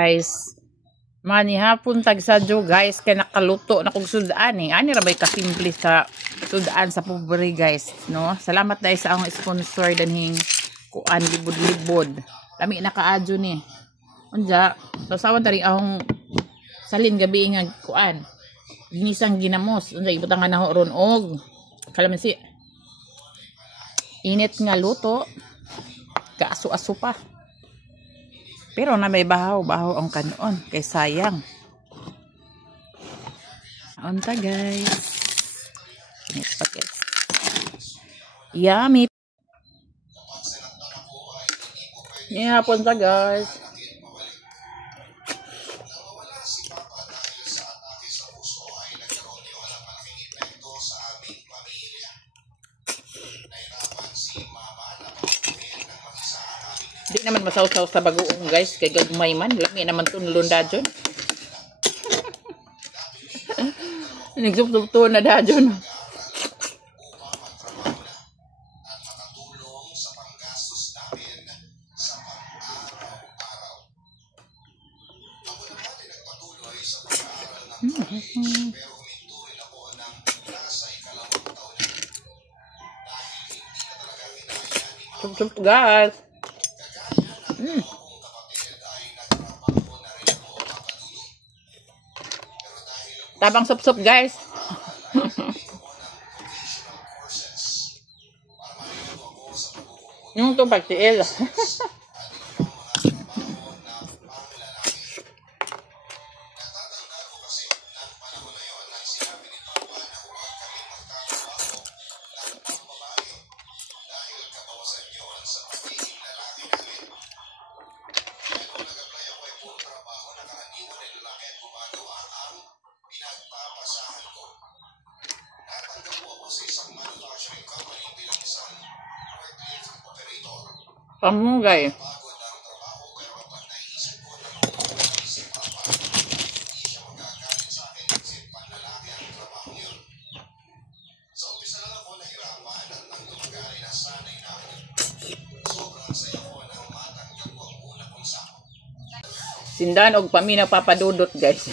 guys. Manihapon tagsadyo guys kay nakaluto na kog sudaan eh. Ani ra bay kasimple sa sudaan sa pobre guys, no? Salamat dahil sa akong sponsor danhing kuan libod-libod. Lami na kaadyo ni. Unja, sasawan tari akong salin gabi nga kuan. Ginisang ginamos, unja ibutangan na ron og kalamansi. Init nga luto. Kaaso-aso pa. Pero na may bahaw ang kanon kay sayang. Unta guys. Init pa guys. Yummy. Hapon ta guys. Di naman masaw-saw sa bagoong guys kay gagmay man lami naman tunlon dajon. Nagsup-sup na dajon. Sup-sup guys. Tabang sup-sup guys. Yung to pagtiil. Pamugay. Sindan og paminaw papadudot guys.